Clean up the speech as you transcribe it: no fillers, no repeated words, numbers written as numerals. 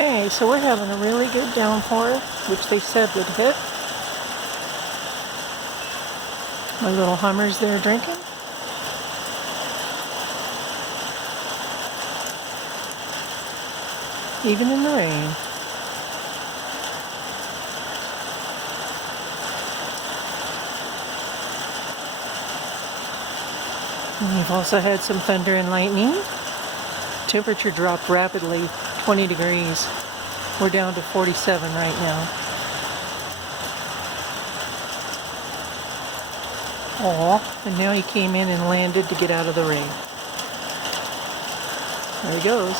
Okay, so we're having a really good downpour, which they said would hit. My little Hummer's there drinking. Even in the rain. And we've also had some thunder and lightning. Temperature dropped rapidly, 20 degrees. We're down to 47 right now. Aw, and now he came in and landed to get out of the rain. There he goes.